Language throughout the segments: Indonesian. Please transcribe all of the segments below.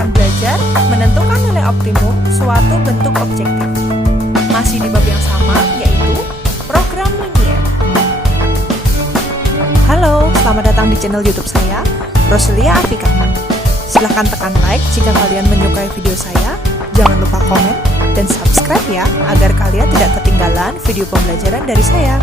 akan belajar menentukan nilai optimum suatu bentuk objektif. Masih di bab yang sama, yaitu program linier. Halo, selamat datang di channel YouTube saya, Roselia Afika. Silahkan tekan like jika kalian menyukai video saya. Jangan lupa komen dan subscribe ya, agar kalian tidak ketinggalan video pembelajaran dari saya.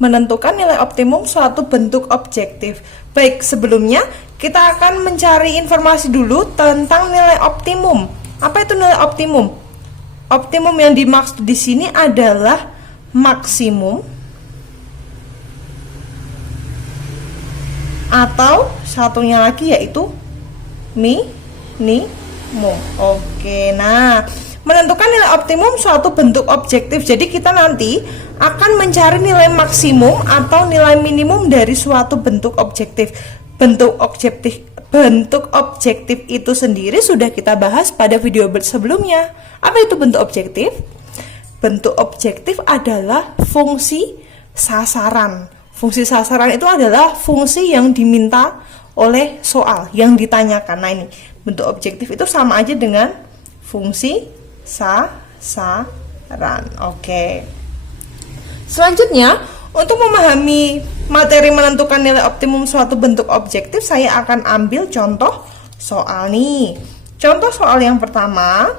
Menentukan nilai optimum suatu bentuk objektif. Baik, sebelumnya kita akan mencari informasi dulu tentang nilai optimum. Apa itu nilai optimum? Optimum yang dimaksud di sini adalah maksimum atau satunya lagi yaitu minimum. Oke, nah, menentukan nilai optimum suatu bentuk objektif. Jadi kita nanti akan mencari nilai maksimum atau nilai minimum dari suatu bentuk objektif. Bentuk objektif itu sendiri sudah kita bahas pada video sebelumnya. Apa itu bentuk objektif? Bentuk objektif adalah fungsi sasaran. Fungsi sasaran itu adalah fungsi yang diminta oleh soal yang ditanyakan. Nah, ini bentuk objektif itu sama aja dengan fungsi sasaran. Oke. Selanjutnya, untuk memahami materi menentukan nilai optimum suatu bentuk objektif, saya akan ambil contoh soal nih. Contoh soal yang pertama,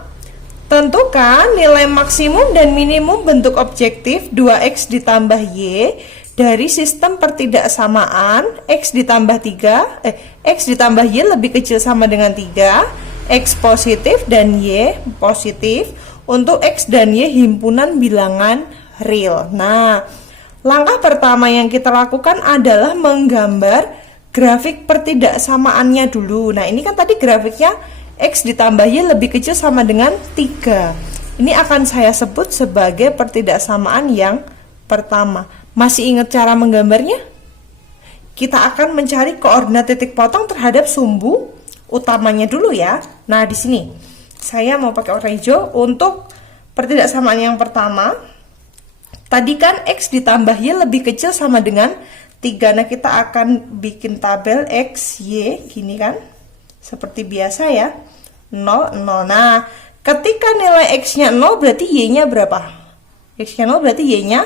tentukan nilai maksimum dan minimum bentuk objektif 2x ditambah y dari sistem pertidaksamaan x ditambah y lebih kecil sama dengan 3, x positif dan y positif untuk x dan y himpunan bilangan real. Nah, langkah pertama yang kita lakukan adalah menggambar grafik pertidaksamaannya dulu. Nah, ini kan tadi grafiknya x ditambah y lebih kecil sama dengan 3. Ini akan saya sebut sebagai pertidaksamaan yang pertama. Masih ingat cara menggambarnya? Kita akan mencari koordinat titik potong terhadap sumbu utamanya dulu ya. Nah, di sini saya mau pakai warna hijau untuk pertidaksamaan yang pertama. Tadi kan x ditambah y lebih kecil sama dengan 3. Nah, kita akan bikin tabel x, y, gini kan. Seperti biasa ya. 0, 0. Nah, ketika nilai x-nya 0 berarti y-nya berapa? X-nya 0 berarti y-nya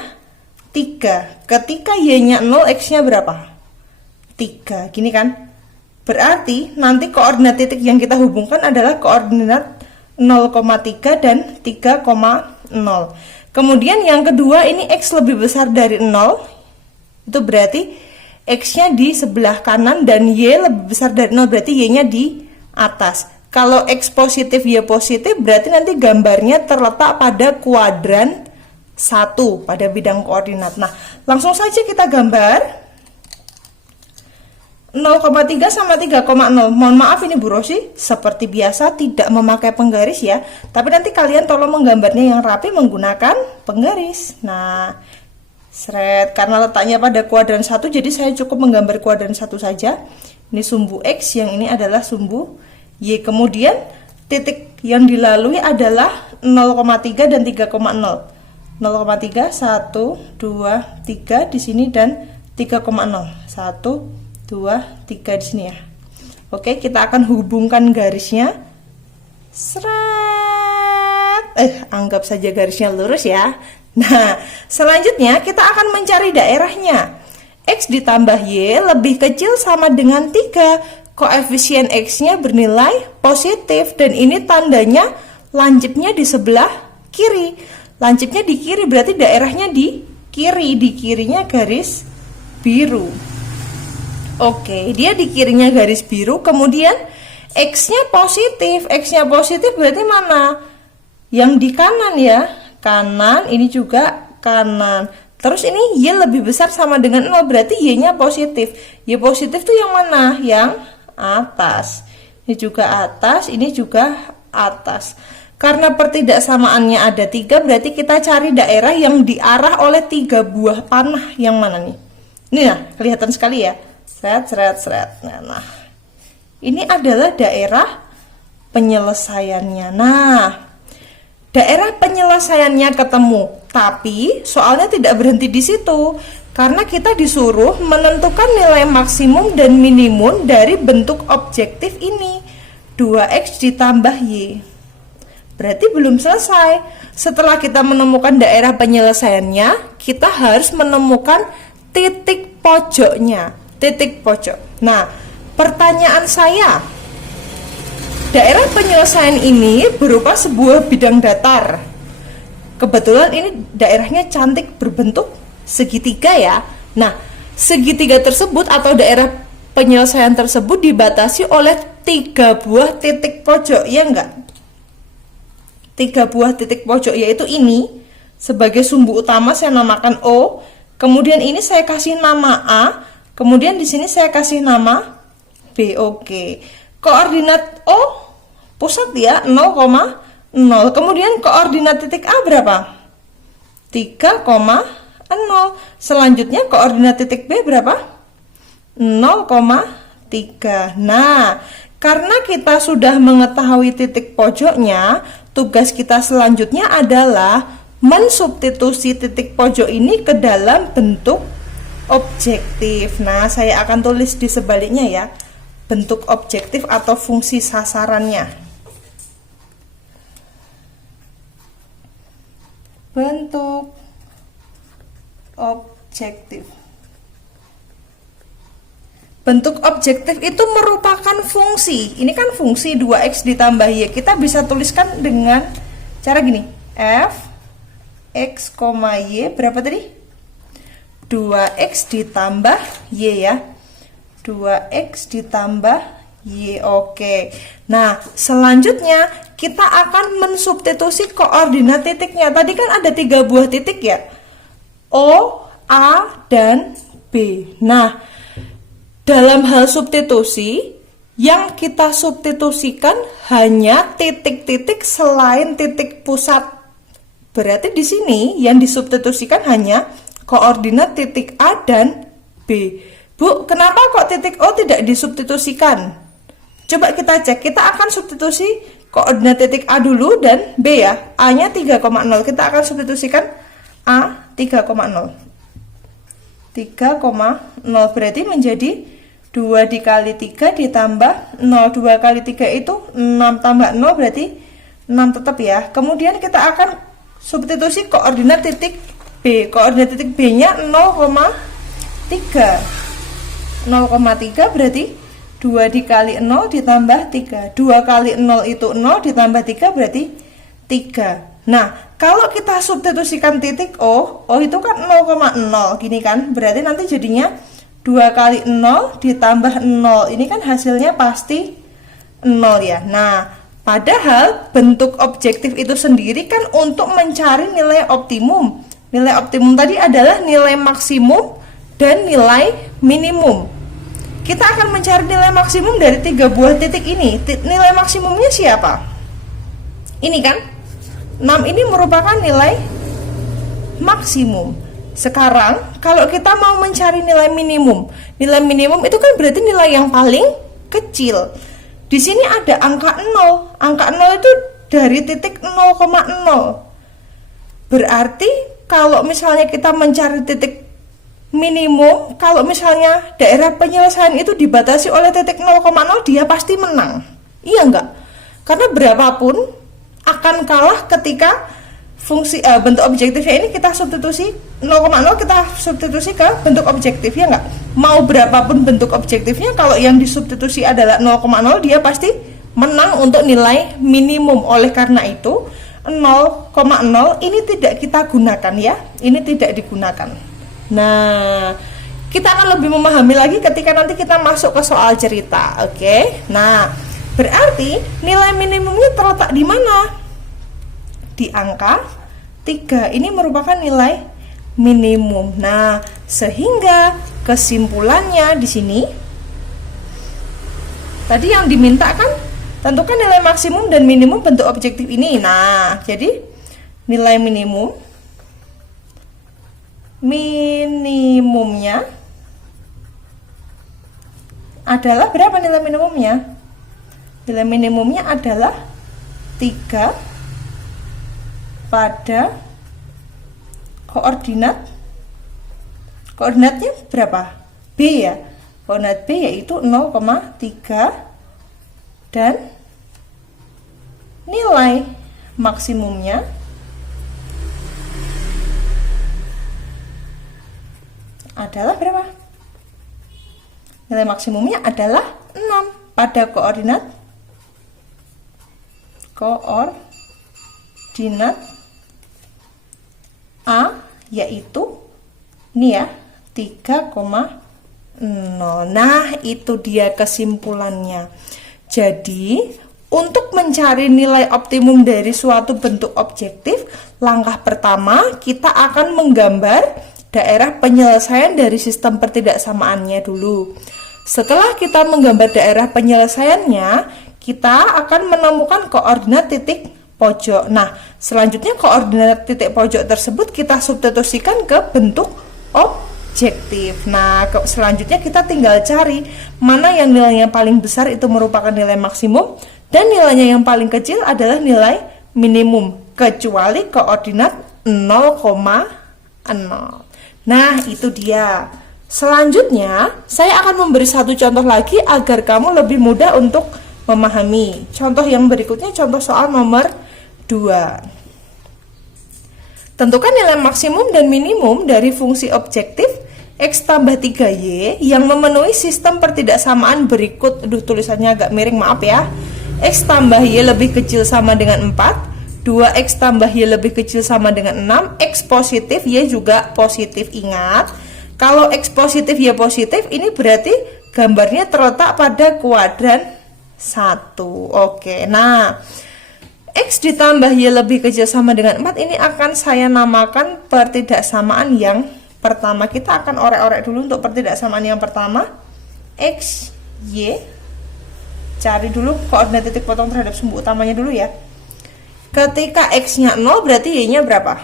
3. Ketika y-nya 0, x-nya berapa? 3. Gini kan. Berarti nanti koordinat titik yang kita hubungkan adalah koordinat 0,3 dan 3,0. Kemudian yang kedua, ini x lebih besar dari 0. Itu berarti x-nya di sebelah kanan dan y lebih besar dari 0, berarti y-nya di atas. Kalau x positif, y positif, berarti nanti gambarnya terletak pada kuadran 1 pada bidang koordinat. Nah, langsung saja kita gambar 0,3 sama 3,0. Mohon maaf ini Bu Rosi, seperti biasa tidak memakai penggaris ya. Tapi nanti kalian tolong menggambarnya yang rapi menggunakan penggaris. Nah, karena letaknya pada kuadran 1, jadi saya cukup menggambar kuadran 1 saja. Ini sumbu x, yang ini adalah sumbu y. Kemudian titik yang dilalui adalah 0,3 dan 3,0. 0,3, 1, 2, 3 di sini dan 3,0. 1, 2, 3 di sini ya. Oke, kita akan hubungkan garisnya. Anggap saja garisnya lurus ya. Nah, selanjutnya kita akan mencari daerahnya. X ditambah y lebih kecil sama dengan 3. Koefisien x-nya bernilai positif dan ini tandanya lancipnya di sebelah kiri. Lancipnya di kiri berarti daerahnya di kiri. Di kirinya garis biru. Oke, dia di kirinya garis biru. Kemudian x-nya positif. X-nya positif berarti mana? Yang di kanan ya. Kanan, ini juga kanan. Terus ini y lebih besar sama dengan 0, berarti y-nya positif. Y positif tuh yang mana? Yang atas. Ini juga atas, ini juga atas. Karena pertidaksamaannya ada 3, berarti kita cari daerah yang diarah oleh 3 buah panah. Yang mana nih? Ini ya, kelihatan sekali ya. Seret. Nah, ini adalah daerah penyelesaiannya. Nah, daerah penyelesaiannya ketemu, tapi soalnya tidak berhenti di situ. Karena kita disuruh menentukan nilai maksimum dan minimum dari bentuk objektif ini. 2x ditambah y. Berarti belum selesai. Setelah kita menemukan daerah penyelesaiannya, kita harus menemukan titik pojoknya. Titik pojok. Nah, pertanyaan saya, daerah penyelesaian ini berupa sebuah bidang datar. Kebetulan ini daerahnya cantik berbentuk segitiga ya. Nah, segitiga tersebut atau daerah penyelesaian tersebut dibatasi oleh 3 buah titik pojok, ya enggak? 3 buah titik pojok, yaitu ini sebagai sumbu utama saya namakan O, kemudian ini saya kasih nama A, kemudian di sini saya kasih nama B. Oke. Koordinat O pusat ya 0,0. Kemudian koordinat titik A berapa? 3,0. Selanjutnya koordinat titik B berapa? 0,3. Nah, karena kita sudah mengetahui titik pojoknya, tugas kita selanjutnya adalah mensubstitusi titik pojok ini ke dalam bentuk objektif. Nah, saya akan tulis di sebaliknya ya, bentuk objektif atau fungsi sasarannya. Bentuk objektif. Bentuk objektif itu merupakan fungsi. Ini kan fungsi 2x ditambah y. Kita bisa tuliskan dengan cara gini. F x, y berapa tadi? 2x ditambah y ya. 2x ditambah y. Oke. Nah, selanjutnya kita akan mensubstitusi koordinat titiknya. Tadi kan ada 3 buah titik ya. O, A, dan B. Nah, dalam hal substitusi, yang kita substitusikan hanya titik-titik selain titik pusat. Berarti di sini yang disubstitusikan hanya koordinat titik A dan B. Bu, kenapa kok titik O tidak disubstitusikan? Coba kita cek. Kita akan substitusi koordinat titik A dulu dan B ya. A-nya 3,0. Kita akan substitusikan A 3,0. 3,0 berarti menjadi 2 dikali 3 ditambah 0. 2 kali 3 itu 6 tambah 0 berarti 6 tetap ya. Kemudian kita akan substitusi koordinat titik B. Koordinat titik B-nya 0,3. 0,3 berarti 2 dikali 0 ditambah 3. 2 kali 0 itu 0 ditambah 3 berarti 3. Nah, kalau kita substitusikan titik O itu kan 0,0 gini kan. Berarti nanti jadinya 2 kali 0 ditambah 0. Ini kan hasilnya pasti 0 ya. Nah, padahal bentuk objektif itu sendiri kan untuk mencari nilai optimum. Nilai optimum tadi adalah nilai maksimum dan nilai minimum. Kita akan mencari nilai maksimum dari 3 buah titik ini. Nilai maksimumnya siapa? Ini kan 6 ini merupakan nilai maksimum. Sekarang kalau kita mau mencari nilai minimum itu kan berarti nilai yang paling kecil. Di sini ada angka 0. Angka 0 itu dari titik 0,0. Berarti kalau misalnya kita mencari titik minimum, kalau misalnya daerah penyelesaian itu dibatasi oleh titik 0,0, dia pasti menang. Iya enggak? Karena berapapun akan kalah ketika fungsi bentuk objektifnya ini kita substitusi 0,0, kita substitusi ke bentuk objektif, ya enggak? Mau berapapun bentuk objektifnya, kalau yang disubstitusi adalah 0,0, dia pasti menang untuk nilai minimum. Oleh karena itu 0,0 ini tidak kita gunakan ya. Ini tidak digunakan. Nah, kita akan lebih memahami lagi ketika nanti kita masuk ke soal cerita. Oke. Nah, berarti nilai minimumnya terletak di mana? Di angka 3. Ini merupakan nilai minimum. Nah, sehingga kesimpulannya di sini tadi yang diminta kan tentukan nilai maksimum dan minimum bentuk objektif ini. Nah, jadi nilai minimumnya adalah berapa nilai minimumnya? Nilai minimumnya adalah 3 pada koordinat Koordinatnya berapa? B ya. Koordinat B yaitu 0,3 dan nilai maksimumnya adalah berapa? Nilai maksimumnya adalah 6 pada koordinat A, yaitu ini ya 3,0. Nah, itu dia kesimpulannya. Jadi, untuk mencari nilai optimum dari suatu bentuk objektif, langkah pertama kita akan menggambar daerah penyelesaian dari sistem pertidaksamaannya dulu. Setelah kita menggambar daerah penyelesaiannya, kita akan menemukan koordinat titik pojok. Nah, selanjutnya koordinat titik pojok tersebut kita substitusikan ke bentuk objektif. Nah, selanjutnya kita tinggal cari mana yang nilainya paling besar itu merupakan nilai maksimum dan nilainya yang paling kecil adalah nilai minimum kecuali koordinat 0,0. Nah, itu dia. Selanjutnya, saya akan memberi satu contoh lagi agar kamu lebih mudah untuk memahami. Contoh yang berikutnya, contoh soal nomor 2. Tentukan nilai maksimum dan minimum dari fungsi objektif X tambah 3Y yang memenuhi sistem pertidaksamaan berikut. Tulisannya agak miring, maaf ya. X tambah Y lebih kecil sama dengan 4, 2X tambah Y lebih kecil sama dengan 6, X positif, Y juga positif. Ingat, kalau X positif, Y positif, ini berarti gambarnya terletak pada kuadran 1. Oke, nah X ditambah Y lebih kecil sama dengan 4 ini akan saya namakan pertidaksamaan yang pertama. Kita akan orek-orek dulu untuk pertidaksamaan yang pertama. X, Y, cari dulu koordinat titik potong terhadap sumbu utamanya dulu ya. Ketika X-nya 0 berarti Y-nya berapa?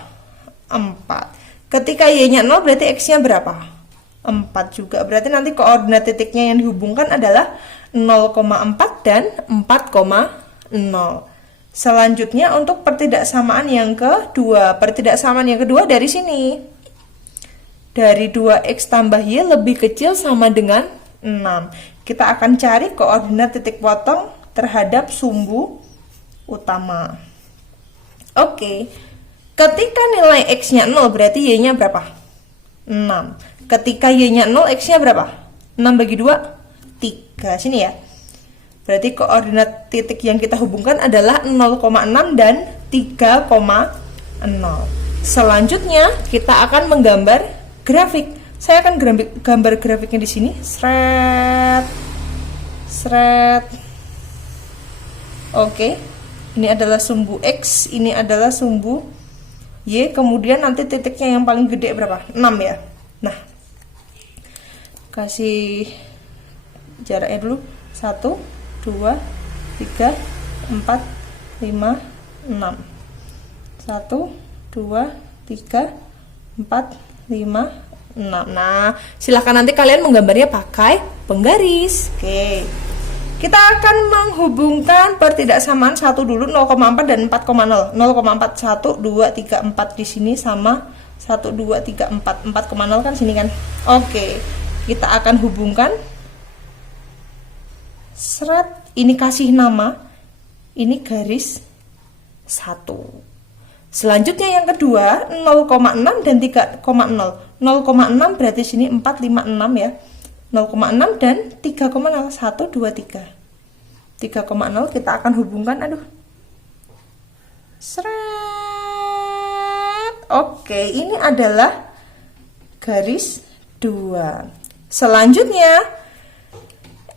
4. Ketika Y-nya 0 berarti X-nya berapa? 4 juga. Berarti nanti koordinat titiknya yang dihubungkan adalah 0,4 dan 4,0. Selanjutnya untuk pertidaksamaan yang kedua. Pertidaksamaan yang kedua dari sini. Dari 2X tambah Y lebih kecil sama dengan 6. Kita akan cari koordinat titik potong terhadap sumbu utama. Oke. Ketika nilai X-nya 0 berarti Y-nya berapa? 6. Ketika Y-nya 0, X-nya berapa? 6 bagi 2? 3. Sini ya. Berarti koordinat titik yang kita hubungkan adalah 0,6 dan 3,0. Selanjutnya kita akan menggambar grafik. Saya akan gambar grafiknya di sini. Sret. Oke. Ini adalah sumbu X, ini adalah sumbu Y, kemudian nanti titiknya yang paling gede berapa? 6 ya. Nah, kasih jaraknya dulu. 1, 2, 3, 4, 5, 6. 1, 2, 3, 4, 5, 6. Nah, silahkan nanti kalian menggambarnya pakai penggaris. Oke. Kita akan menghubungkan pertidaksamaan 1 dulu, 0,4 dan 4,0. 0,4 1 2 3 4 di sini sama 1 2 3 4. 4,0 kan sini kan. Oke. Kita akan hubungkan. Seret, ini kasih nama. Ini garis 1. Selanjutnya yang kedua 0,6 dan 3,0. 0,6 berarti sini 4 5 6 ya. 0,6 dan 3,0. 1 2 3. 3,0 kita akan hubungkan. Seret. Oke, ini adalah garis 2. Selanjutnya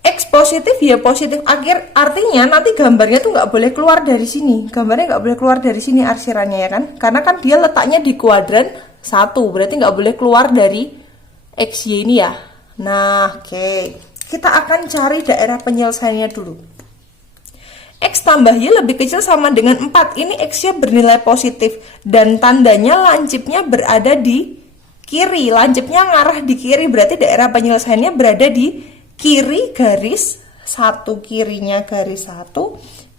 X positif, Y positif. Artinya nanti gambarnya tuh nggak boleh keluar dari sini. Gambarnya nggak boleh keluar dari sini arsirannya ya kan? Karena kan dia letaknya di kuadran 1. Berarti nggak boleh keluar dari X, Y ini ya. Nah, oke. Kita akan cari daerah penyelesaiannya dulu. X tambah Y lebih kecil sama dengan 4. Ini X-nya bernilai positif. Dan tandanya lancipnya berada di kiri. Lancipnya ngarah di kiri. Berarti daerah penyelesaiannya berada di kiri garis 1. Kirinya garis 1.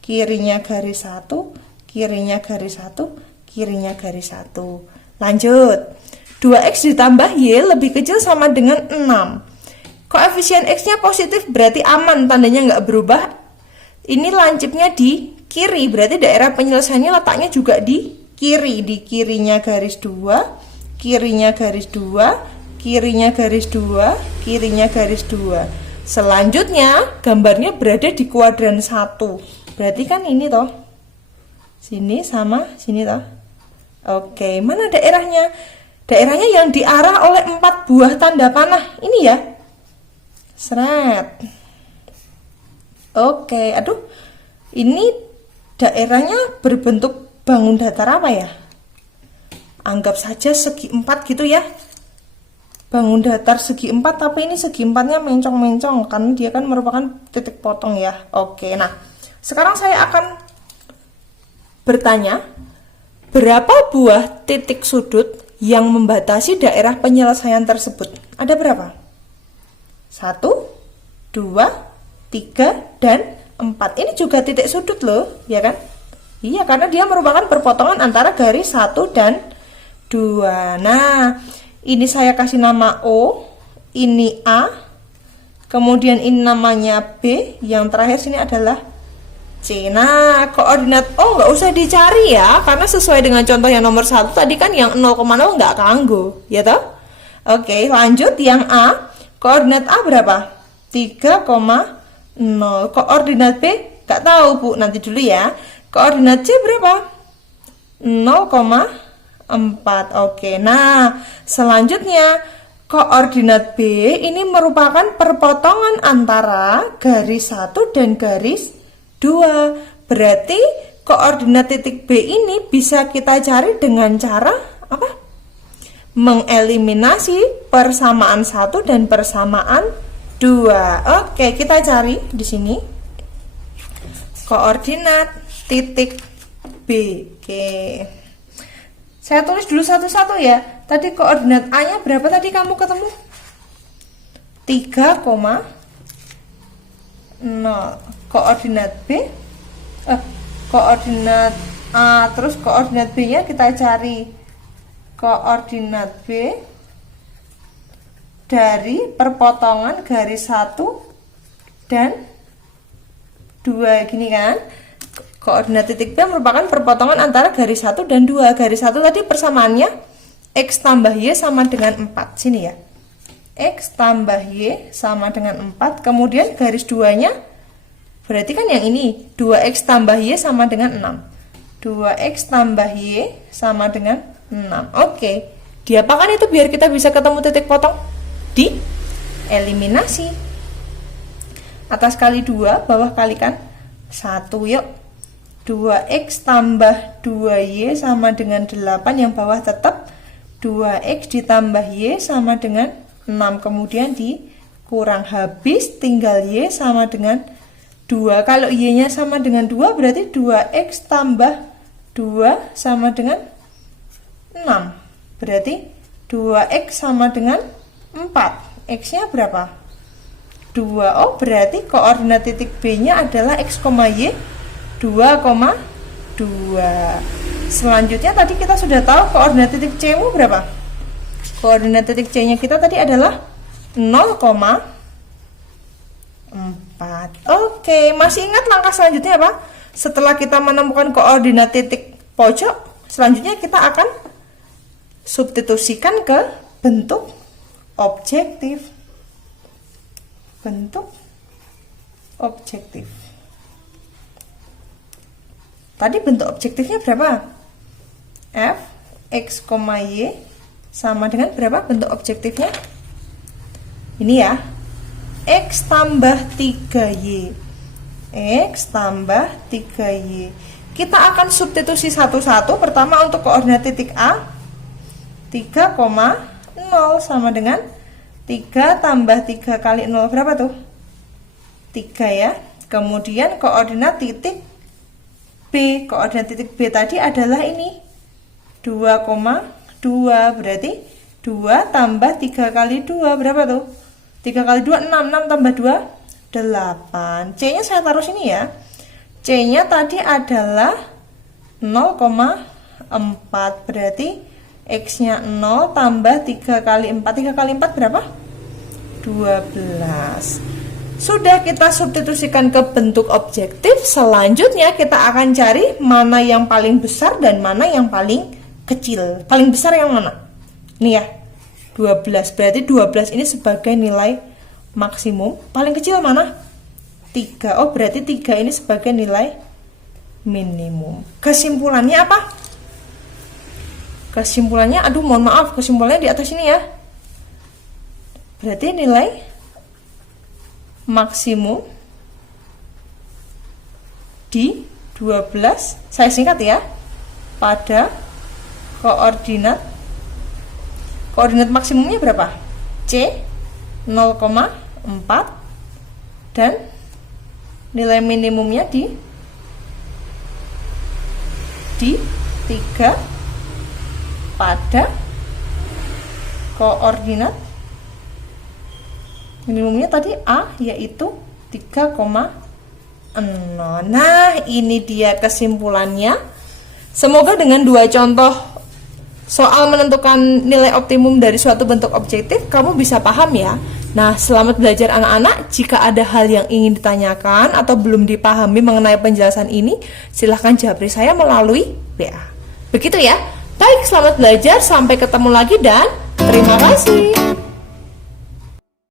Kirinya garis 1. Kirinya garis 1. Kirinya garis 1. Lanjut. 2x ditambah y lebih kecil sama dengan 6. Koefisien x-nya positif berarti aman, tandanya nggak berubah. Ini lancipnya di kiri, berarti daerah penyelesaiannya letaknya juga di kiri. Di kirinya garis 2, kirinya garis 2, kirinya garis 2, kirinya garis 2. Selanjutnya gambarnya berada di kuadran 1. Berarti kan ini toh, sini sama sini toh. Oke, mana daerahnya? Daerahnya yang diarah oleh 4 buah tanda panah ini ya. Seret. Oke, aduh, ini daerahnya berbentuk bangun datar apa ya? Anggap saja segi 4 gitu ya. Bangun datar segi 4, tapi ini segi 4-nya mencong-mencong karena dia kan merupakan titik potong ya. Oke, nah sekarang saya akan bertanya, berapa buah titik sudut yang membatasi daerah penyelesaian tersebut? Ada berapa? 1, 2, 3, dan 4. Ini juga titik sudut loh, ya kan? Iya, karena dia merupakan perpotongan antara garis 1 dan 2. Nah, ini saya kasih nama O, ini A, kemudian ini namanya B, yang terakhir sini adalah C. Nah, koordinat O nggak usah dicari ya, karena sesuai dengan contoh yang nomor 1 tadi kan yang 0,0 nggak kanggo, ya toh? Oke, lanjut yang A. Koordinat A berapa? 3,0. Koordinat B nggak tahu Bu, nanti dulu ya. Koordinat C berapa? 0,4. Oke, nah selanjutnya koordinat B ini merupakan perpotongan antara garis 1 dan garis 2. Berarti koordinat titik B ini bisa kita cari dengan cara apa? Mengeliminasi persamaan 1 dan persamaan 2. Oke, kita cari di sini koordinat titik B. Oke, saya tulis dulu satu-satu ya. Tadi koordinat A-nya berapa tadi kamu ketemu? 3,0. Koordinat B, koordinat A, terus koordinat B-nya kita cari. Koordinat B dari perpotongan garis 1 dan 2 gini kan. Koordinat titik B merupakan perpotongan antara garis 1 dan 2. Garis 1 tadi persamaannya X tambah Y sama dengan 4. Sini ya. X tambah Y sama dengan 4. Kemudian garis 2-nya berarti kan yang ini. 2X tambah Y sama dengan 6. 2X tambah Y sama dengan 6. Oke. Diapakan itu biar kita bisa ketemu titik potong? Di eliminasi. Atas kali 2, bawah kalikan 1. Yuk. 2x tambah 2y sama dengan 8, yang bawah tetap 2x ditambah y sama dengan 6, kemudian dikurang, habis tinggal y sama dengan 2. Kalau y nya sama dengan 2 berarti 2x tambah 2 sama dengan 6, berarti 2x sama dengan 4. X nya berapa? 2. Oh, berarti koordinat titik B nya adalah x, y 2,2. Selanjutnya tadi kita sudah tahu koordinat titik C mu berapa? Koordinat titik C nya kita tadi adalah 0,4. Oke, masih ingat langkah selanjutnya apa? Setelah kita menemukan koordinat titik pojok, selanjutnya kita akan substitusikan ke bentuk objektif. Bentuk objektif. Tadi bentuk objektifnya berapa? F, X, Y sama dengan berapa bentuk objektifnya? Ini ya, X tambah 3Y. X tambah 3Y. Kita akan substitusi satu-satu. Pertama untuk koordinat titik A, 3,0 sama dengan 3 tambah 3 kali 0 berapa tuh? 3 ya. Kemudian koordinat titik B, koordinat titik B tadi adalah ini 2,2, berarti 2 tambah 3 kali 2 berapa tuh? 3 kali 2 6, 6 tambah 2 8. C nya saya taruh sini ya. C nya tadi adalah 0,4, berarti X-nya 0 tambah 3 kali 4. 3 kali 4 berapa? 12. Sudah kita substitusikan ke bentuk objektif. Selanjutnya kita akan cari mana yang paling besar dan mana yang paling kecil. Paling besar yang mana? Ini ya, 12. Berarti 12 ini sebagai nilai maksimum. Paling kecil mana? 3. Oh, berarti 3 ini sebagai nilai minimum. Kesimpulannya apa? Kesimpulannya, aduh mohon maaf, kesimpulannya di atas ini ya. Berarti nilai maksimum di 12, saya singkat ya, pada koordinat maksimumnya berapa? C 0,4 dan nilai minimumnya di 3 pada koordinat minimumnya tadi A, yaitu 3,0. Nah, ini dia kesimpulannya. Semoga dengan 2 contoh soal menentukan nilai optimum dari suatu bentuk objektif kamu bisa paham ya. Nah, selamat belajar anak-anak. Jika ada hal yang ingin ditanyakan atau belum dipahami mengenai penjelasan ini, silahkan japri saya melalui WA. Begitu ya. Baik, selamat belajar. Sampai ketemu lagi dan terima kasih.